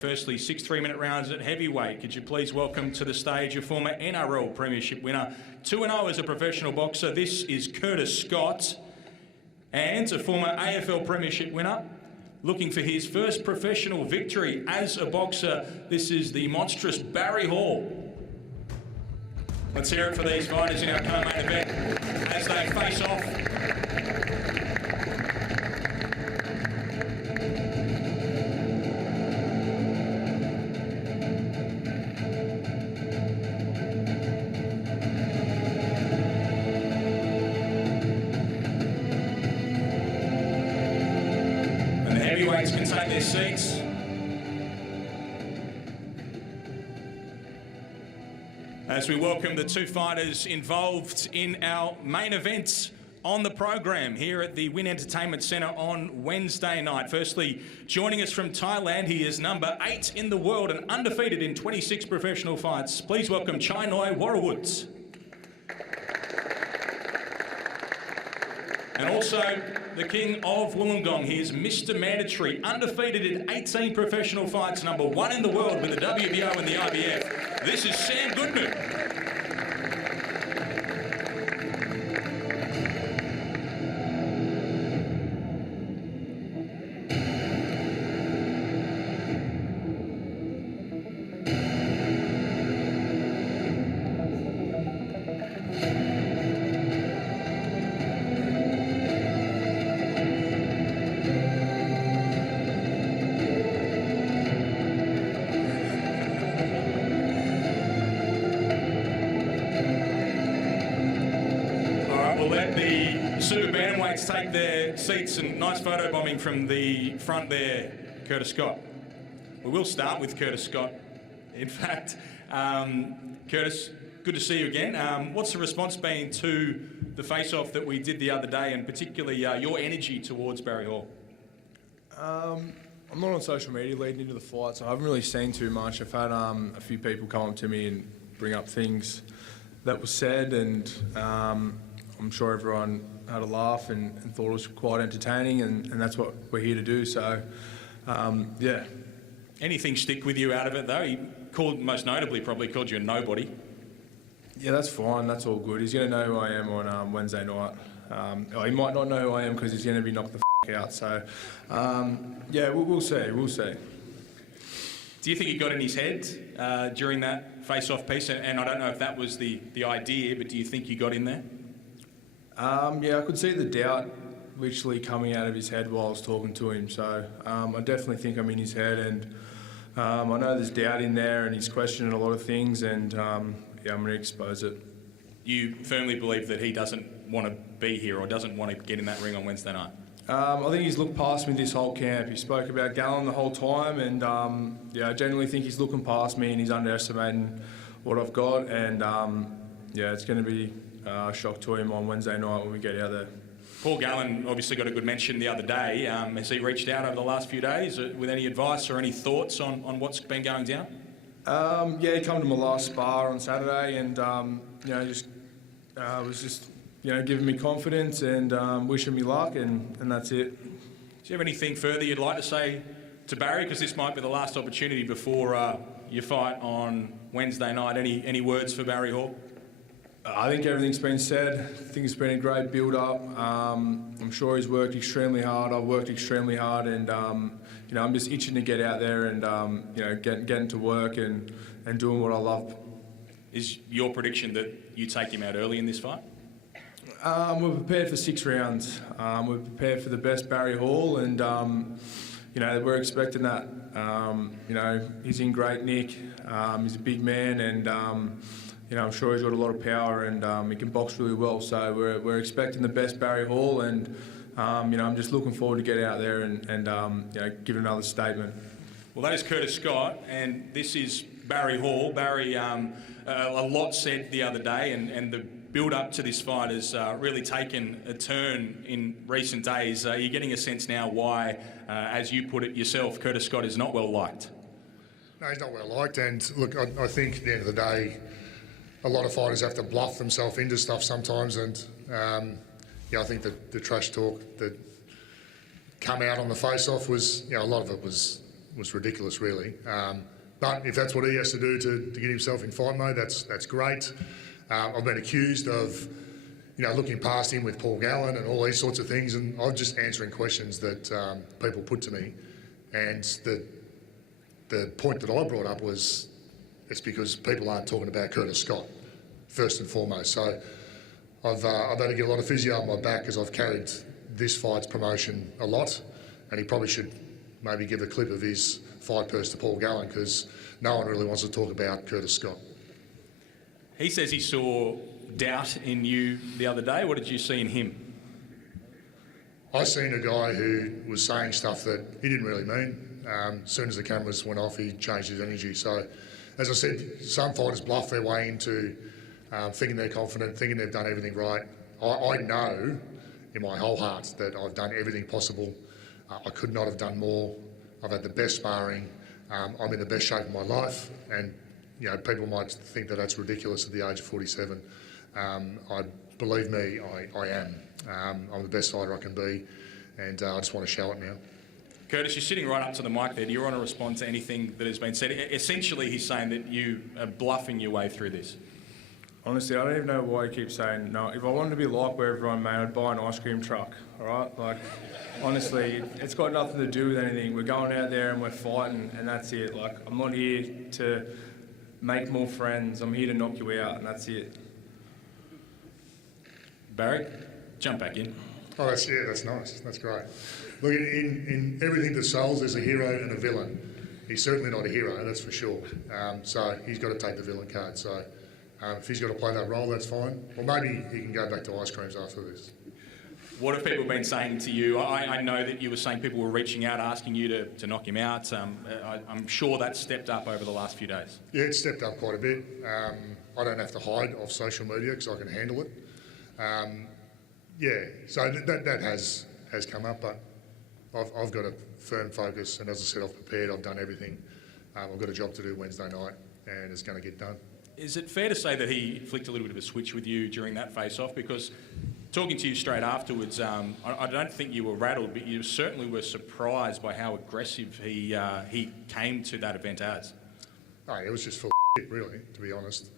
Firstly, 6 3-minute rounds at heavyweight. Could you please welcome to the stage your former NRL Premiership winner, 2-0 as a professional boxer. This is Curtis Scott, and a former AFL Premiership winner, looking for his first professional victory as a boxer. This is the monstrous Barry Hall. Let's hear it for these fighters in our co-main event as they face off. Heavyweights can take their seats. As we welcome the two fighters involved in our main events on the program here at the Win Entertainment Centre on Wednesday night. Firstly, joining us from Thailand, he is number 8 in the world and undefeated in 26 professional fights. Please welcome Chinai Warzwoods. And also the king of Wollongong. He is Mr. Mandatory, undefeated in 18 professional fights, number 1 in the world with the WBO and the IBF. This is Sam Goodman. Let the super bantamweights take their seats, and nice photo bombing from the front there, Curtis Scott. We will start with Curtis Scott. In fact, Curtis, good to see you again. What's the response been to the face-off that we did the other day, and particularly your energy towards Barry Hall? I'm not on social media leading into the fight, so I haven't really seen too much. I've had a few people come up to me and bring up things that were said, and I'm sure everyone had a laugh and thought it was quite entertaining, and that's what we're here to do. So, yeah. Anything stick with you out of it, though? He called, most notably, probably called you a nobody. Yeah, that's fine. That's all good. He's going to know who I am on Wednesday night. He might not know who I am because he's going to be knocked the out. So, yeah, we'll see. We'll see. Do you think he got in his head during that face-off piece? And I don't know if that was the idea, but do you think you got in there? Yeah, I could see the doubt literally coming out of his head while I was talking to him. So I definitely think I'm in his head, and I know there's doubt in there, and he's questioning a lot of things, and yeah, I'm going to expose it. You firmly believe that he doesn't want to be here or doesn't want to get in that ring on Wednesday night? I think he's looked past me this whole camp. He spoke about Gallen the whole time, and yeah, I genuinely think he's looking past me and he's underestimating what I've got, and yeah, it's going to be a shock to him on Wednesday night when we get out there. Paul Gallen obviously got a good mention the other day. Has he reached out over the last few days with any advice or any thoughts on what's been going down? Yeah, he came to my last spar on Saturday, and you know, just was just giving me confidence and wishing me luck, and that's it. Do you have anything further you'd like to say to Barry, because this might be the last opportunity before your fight on Wednesday night? Any words for Barry Hall? I think everything's been said. I think it's been a great build-up. I'm sure he's worked extremely hard. I've worked extremely hard, and I'm just itching to get out there and getting to work and doing what I love. Is your prediction that you take him out early in this fight? We're prepared for 6 rounds. We're prepared for the best Barry Hall, and we're expecting that. He's in great nick. He's a big man, and I'm sure he's got a lot of power, and he can box really well. So we're expecting the best Barry Hall, and I'm just looking forward to get out there and give another statement. Well, that is Curtis Scott, and this is Barry Hall. Barry, a lot said the other day, and the build-up to this fight has really taken a turn in recent days. You're getting a sense now why, as you put it yourself, Curtis Scott is not well liked. No, he's not well liked, and look, I think at the end of the day, a lot of fighters have to bluff themselves into stuff sometimes, and I think that the trash talk that come out on the face-off was, a lot of it was was ridiculous, really. But if that's what he has to do to get himself in fight mode, that's great. I've been accused of, looking past him with Paul Gallen and all these sorts of things, and I'm just answering questions that people put to me. And the point that I brought up was it's because people aren't talking about Curtis Scott, first and foremost. So I've had to get a lot of physio on my back because I've carried this fight's promotion a lot, and he probably should maybe give a clip of his fight purse to Paul Gallen because no one really wants to talk about Curtis Scott. He says he saw doubt in you the other day. What did you see in him? I seen a guy who was saying stuff that he didn't really mean. As soon as the cameras went off, he changed his energy. So, as I said, some fighters bluff their way into thinking they're confident, thinking they've done everything right. I know in my whole heart that I've done everything possible. I could not have done more. I've had the best sparring. I'm in the best shape of my life, and people might think that that's ridiculous at the age of 47. Believe me, I am. I'm the best fighter I can be, and I just want to show it now. Curtis, you're sitting right up to the mic there. Do you want to respond to anything that has been said? Essentially, he's saying that you are bluffing your way through this. Honestly, I don't even know why he keeps saying no. If I wanted to be like where everyone, mate, I'd buy an ice cream truck, all right? Like, honestly, it's got nothing to do with anything. We're going out there and we're fighting, and that's it. Like, I'm not here to make more friends. I'm here to knock you out, and that's it. Barry, jump back in. Oh, that's nice. That's great. Look, in everything that sells, there's a hero and a villain. He's certainly not a hero, that's for sure. So he's got to take the villain card. So if he's got to play that role, that's fine. Or maybe he can go back to ice creams after this. What have people been saying to you? I know that you were saying people were reaching out, asking you to knock him out. I'm sure that's stepped up over the last few days. Yeah, it's stepped up quite a bit. I don't have to hide off social media because I can handle it. So that has come up, but I've got a firm focus, and as I said, I've prepared, I've done everything. I've got a job to do Wednesday night, and it's going to get done. Is it fair to say that he flicked a little bit of a switch with you during that face-off? Because talking to you straight afterwards, I don't think you were rattled, but you certainly were surprised by how aggressive he came to that event as. Oh, it was just full of shit, really, to be honest.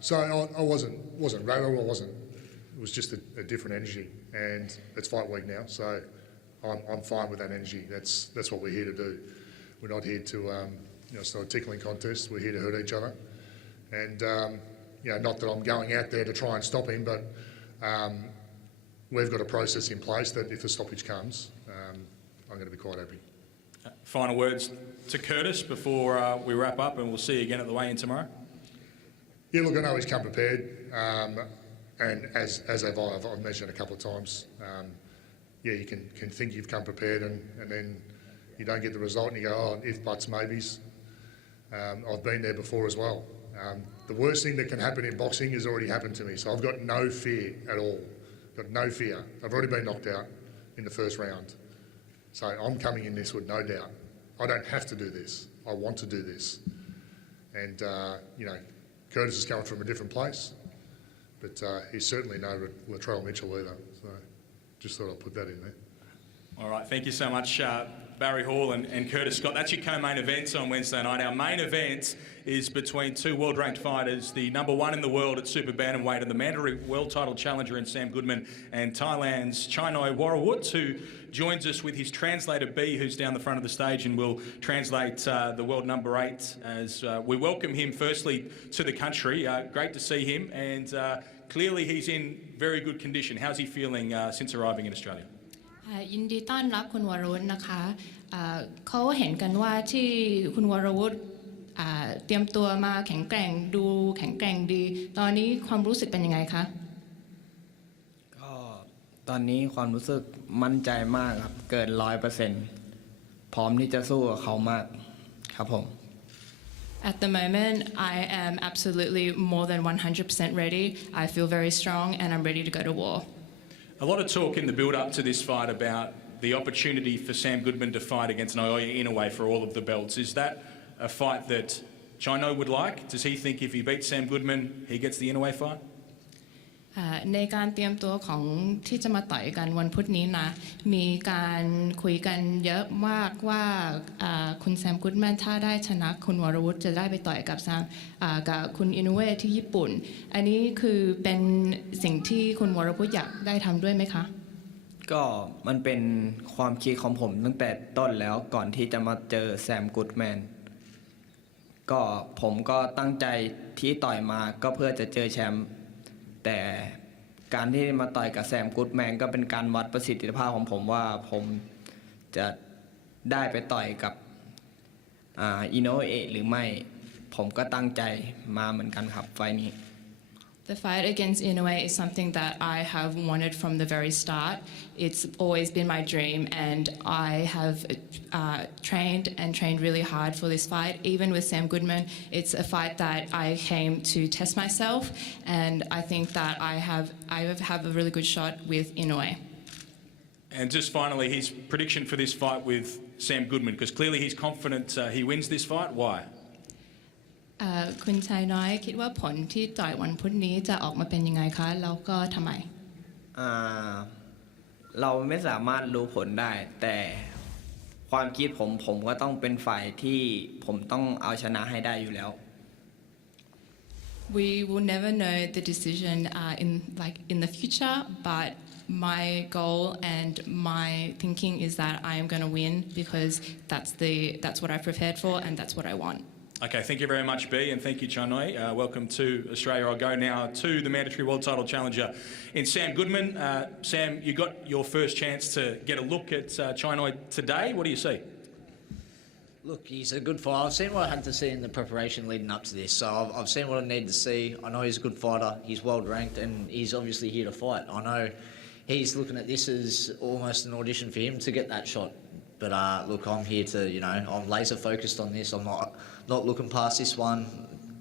So I wasn't rattled. It was just a different energy, and it's fight week now, so I'm fine with that energy. That's what we're here to do. We're not here to start a tickling contest. We're here to hurt each other, and not that I'm going out there to try and stop him, but we've got a process in place that if a stoppage comes, I'm going to be quite happy. Final words to Curtis before we wrap up, and we'll see you again at the weigh-in tomorrow. Yeah, look, I know he's come prepared, and as have I. I've mentioned a couple of times. You can think you've come prepared, and then you don't get the result, and you go, oh, if, buts, maybes. I've been there before as well. The worst thing that can happen in boxing has already happened to me, so I've got no fear at all. Got no fear. I've already been knocked out in the first round. So I'm coming in this with no doubt. I don't have to do this. I want to do this. And, Curtis is coming from a different place, but he's certainly no Latrell Mitchell either. So just thought I'd put that in there. All right, thank you so much, Barry Hall and Curtis Scott. That's your co-main events on Wednesday night. Our main event is between two world-ranked fighters, the #1 in the world at super bantamweight and the mandatory world title challenger in Sam Goodman, and Thailand's Chinai Warzwoods, who joins us with his translator B, who's down the front of the stage and will translate the world #8 as we welcome him firstly to the country. Great to see him, and clearly he's in very good condition. How's he feeling since arriving in Australia? ยินดีต้อนรับคุณวรวุฒินะคะเขาเห็นกันว่าที่คุณวรวุฒิเตรียมตัวมาแข็งแกร่งดูแข็งแกร่งดีตอนนี้ความรู้สึกเป็นยังไงคะก็ตอนนี้ความรู้สึกมั่นใจมากครับเกิน 100% พร้อมที่จะสู้กับเขามากครับผม At the moment I am absolutely more than 100% ready. I feel very strong and I'm ready to go to war. A lot of talk in the build-up to this fight about the opportunity for Sam Goodman to fight against Naoya Inoue for all of the belts. Is that a fight that Chinai would like? Does he think if he beats Sam Goodman, he gets the Inoue fight? ในการเตรียมตัวของที่จะมาต่อยกันวันพุธนี้นะมีการคุยกันเยอะมากว่าคุณแซมกู๊ดแมนถ้าได้ชนะคุณวรวุฒิจะได้ไปต่อยกับกับคุณอินุเวที่ญี่ปุ่นอันนี้คือเป็นสิ่งที่คุณวรวุฒิอยากได้ทำด้วยไหมคะ ก็มันเป็นความคิดของผมตั้งแต่ต้นแล้วก่อนที่จะมาเจอแซมกู๊ดแมนก็ผมก็ตั้งใจที่ต่อยมาก็เพื่อจะเจอแชมป์แต่การที่มาต่อยกับแซมกู๊ดแมนก็เป็นการวัดประสิทธิภาพของผมว่าผมจะได้ไปต่อยกับอิโนเอะหรือไม่ผมก็ตั้งใจมาเหมือนกันครับไฟล์นี้ The fight against Inoue is something that I have wanted from the very start. It's always been my dream, and I have trained really hard for this fight. Even with Sam Goodman, it's a fight that I came to test myself, and I think that I have a really good shot with Inoue. And just finally, his prediction for this fight with Sam Goodman, because clearly he's confident he wins this fight. Why? คุณชายน้อยคิดว่าผลที่ต่อยวันพุธนี้จะออกมาเป็นยังไงคะแล้วก็ทำไม เราไม่สามารถรู้ผลได้แต่ความคิดผมก็ต้องเป็นฝ่ายที่ผมต้องเอาชนะให้ได้อยู่แล้ว We will never know the decision in the future, but my goal and my thinking is that I am going to win because that's what I prepared for and that's what I want. Okay, thank you very much, B, and thank you, Chinai. Welcome to Australia. I'll go now to the mandatory world title challenger in Sam Goodman. Sam, you got your first chance to get a look at Chinai today. What do you see? Look, he's a good fighter. I've seen what I had to see in the preparation leading up to this, so I've seen what I need to see. I know he's a good fighter. He's world ranked, and he's obviously here to fight. I know he's looking at this as almost an audition for him to get that shot. But look, I'm here to, I'm laser focused on this. I'm not looking past this one.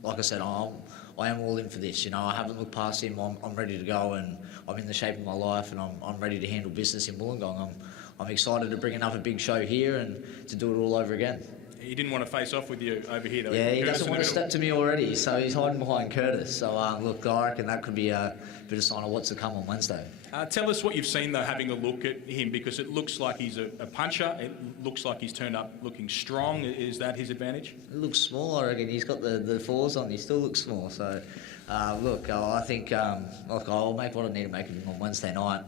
Like I said, I am all in for this. I haven't looked past him. I'm ready to go, and I'm in the shape of my life, and I'm ready to handle business in Wollongong. I'm excited to bring another big show here and to do it all over again. He didn't want to face off with you over here, though. Yeah, he doesn't want to step to me already, so he's hiding behind Curtis. So look, I reckon that could be a bit of sign of what's to come on Wednesday. Tell us what you've seen, though, having a look at him, because it looks like he's a puncher. It looks like he's turned up looking strong. Is that his advantage? He looks small, I reckon. He's got the fours on. He still looks small. So, look, I think look, I'll make what I need to make of him on Wednesday night.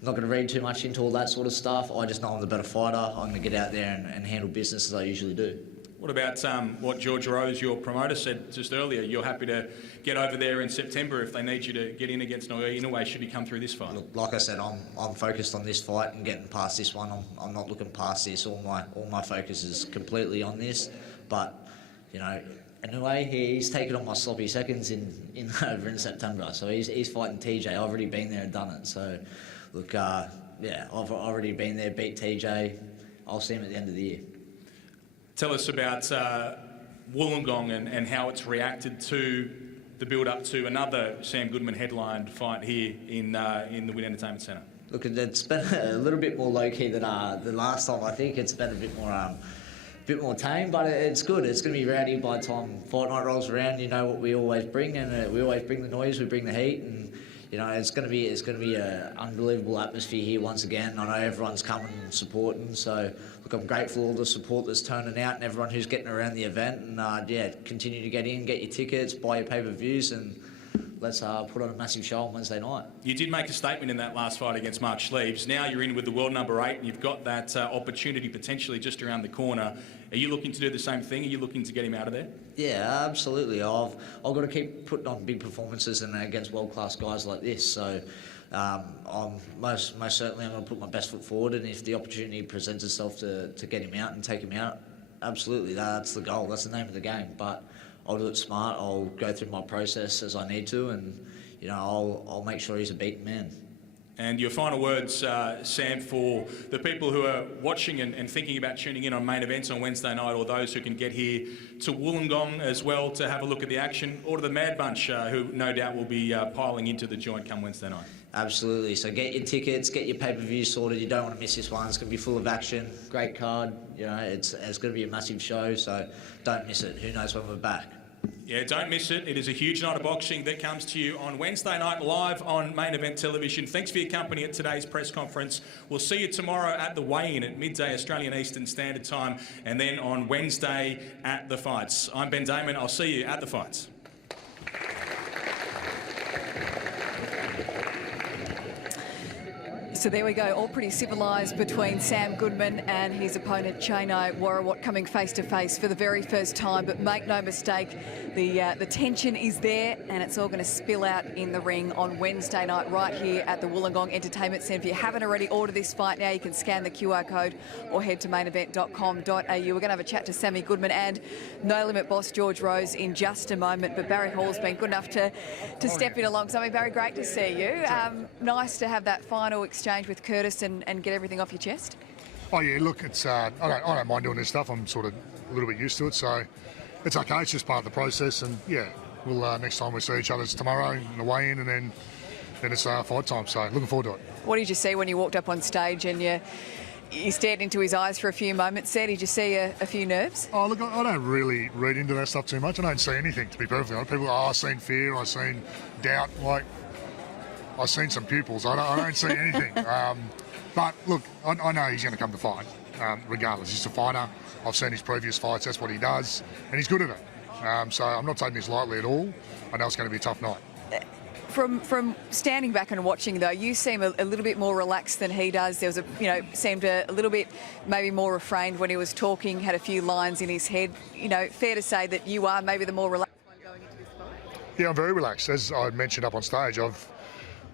I'm not going to read too much into all that sort of stuff. I just know I'm the better fighter. I'm going to get out there and handle business as I usually do. What about what George Rose, your promoter, said just earlier? You're happy to get over there in September if they need you to get in against Inoue should he come through this fight? Look, like I said, I'm focused on this fight and getting past this one. I'm not looking past this. All my focus is completely on this. But Inoue, he's taken on my sloppy seconds in over in September. So he's fighting TJ. I've already been there and done it. So look, yeah, I've already been there, beat TJ. I'll see him at the end of the year. Tell us about Wollongong and how it's reacted to the build-up to another Sam Goodman headlined fight here in the Wynn Entertainment Centre. Look, it's been a little bit more low-key than the last time. I think it's been a bit more tame, but it's good. It's going to be rowdy by the time fight night rolls around. You know what we always bring, and we always bring the noise, we bring the heat, and it's going to be an unbelievable atmosphere here once again. I know everyone's coming and supporting, so look, I'm grateful for all the support that's turning out and everyone who's getting around the event. And yeah, continue to get in, get your tickets, buy your pay-per-views, and let's put on a massive show on Wednesday night. You did make a statement in that last fight against Mark Schleves. Now you're in with the world number 8, and you've got that opportunity potentially just around the corner. Are you looking to do the same thing? Are you looking to get him out of there? Yeah, absolutely. I've got to keep putting on big performances and against world-class guys like this. So I'm most certainly I'm going to put my best foot forward, and if the opportunity presents itself to get him out and take him out, absolutely, that's the goal. That's the name of the game. But I'll do it smart. I'll go through my process as I need to, and I'll make sure he's a beaten man. And your final words, Sam, for the people who are watching and thinking about tuning in on main events on Wednesday night, or those who can get here to Wollongong as well to have a look at the action, or to the Mad Bunch who no doubt will be piling into the joint come Wednesday night. Absolutely. So get your tickets, get your pay-per-view sorted. You don't want to miss this one. It's going to be full of action. Great card. It's going to be a massive show, so don't miss it. Who knows when we're back. Yeah, don't miss it. It is a huge night of boxing that comes to you on Wednesday night live on Main Event Television. Thanks for your company at today's press conference. We'll see you tomorrow at the weigh-in at midday Australian Eastern Standard Time, and then on Wednesday at the fights. I'm Ben Damon. I'll see you at the fights. So there we go, all pretty civilised between Sam Goodman and his opponent Chinai Warzwoods coming face to face for the very first time. But make no mistake, the tension is there, and it's all going to spill out in the ring on Wednesday night right here at the Wollongong Entertainment Centre. If you haven't already ordered this fight now, you can scan the QR code or head to mainevent.com.au. We're going to have a chat to Sammy Goodman and No Limit boss George Rose in just a moment. But Barry Hall's been good enough to step in alongside me. Barry, great to see you. Nice to have that final exchange with Curtis and get everything off your chest. Oh yeah, look, it's I don't mind doing this stuff. I'm sort of a little bit used to it, so it's okay. It's just part of the process, and yeah, we'll next time we see each other is tomorrow in the weigh-in, and then it's fight time. So looking forward to it. What did you see when you walked up on stage and you stared into his eyes for a few moments there? Did you see a few nerves? Oh look, I don't really read into that stuff too much. I don't see anything, to be perfectly honest. People, I've seen fear, I've seen doubt, like I've seen some pupils. I don't see anything. But look, I know he's going to come to fight, regardless. He's a fighter. I've seen his previous fights. That's what he does, and he's good at it. So I'm not taking this lightly at all. I know it's going to be a tough night. From standing back and watching, though, you seem a little bit more relaxed than he does. There was seemed a little bit maybe more refrained when he was talking. Had a few lines in his head. Fair to say that you are maybe the more relaxed one going into this fight. Yeah, I'm very relaxed. As I mentioned up on stage,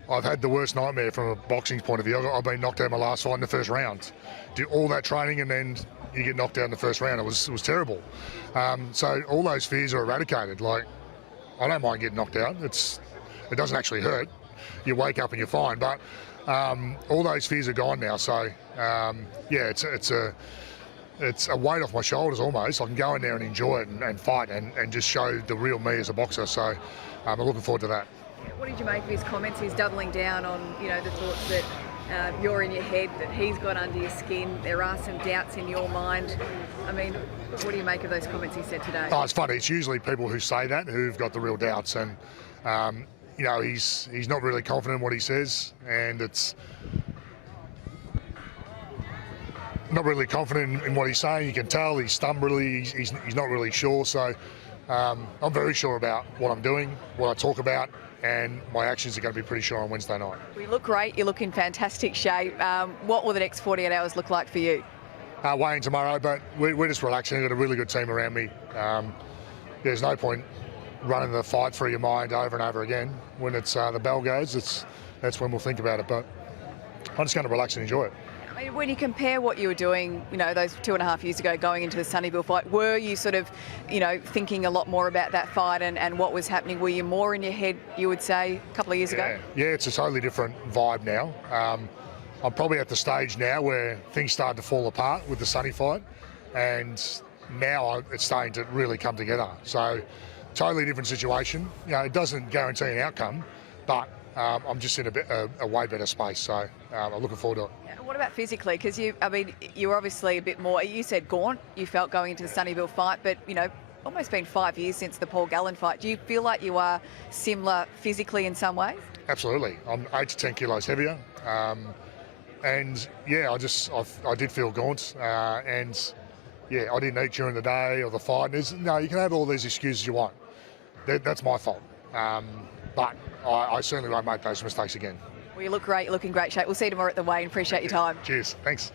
I've had the worst nightmare from a boxing point of view. I've been knocked out in my last fight in the first round. Do all that training and then you get knocked out in the first round. It was terrible. So all those fears are eradicated. Like, I don't mind getting knocked out. It doesn't actually hurt. You wake up and you're fine. But all those fears are gone now. So yeah, it's a weight off my shoulders almost. I can go in there and enjoy it and fight and just show the real me as a boxer. So I'm looking forward to that. What did you make of his comments? He's doubling down on the thoughts that you're in your head, that he's got under your skin. There are some doubts in your mind. I mean, what do you make of those comments he said today? Oh, it's funny. It's usually people who say that who've got the real doubts, and he's not really confident in what he says, and it's not really confident in what he's saying. You can tell he's stumbling. He's not really sure. So I'm very sure about what I'm doing, what I talk about, and my actions are going to be pretty sure on Wednesday night. We look great. You look in fantastic shape. What will the next 48 hours look like for you? Weighing tomorrow, but we're just relaxing. We've got a really good team around me. There's no point running the fight through your mind over and over again. When it's the bell goes, that's when we'll think about it. But I'm just going to relax and enjoy it. I mean, when you compare what you were doing, those 2.5 years ago going into the Sunnyville fight, were you sort of, thinking a lot more about that fight and what was happening? Were you more in your head, you would say, a couple of years ago? Yeah, it's a totally different vibe now. I'm probably at the stage now where things started to fall apart with the Sunny fight, and now it's starting to really come together. So, totally different situation. It doesn't guarantee an outcome, but I'm just in a way better space. So, I'm looking forward to it. What about physically? Because you were obviously a bit more, you said gaunt, you felt going into the Sunnyville fight, but, almost been 5 years since the Paul Gallen fight. Do you feel like you are similar physically in some ways? Absolutely. I'm 8 to 10 kilos heavier. And yeah, I did feel gaunt. And yeah, I didn't eat during the day or the fight. You can have all these excuses you want. That's my fault. But I certainly won't make those mistakes again. Well, you look great. You look in great shape. We'll see you tomorrow at the weigh-in. Appreciate your time. Cheers. Thanks.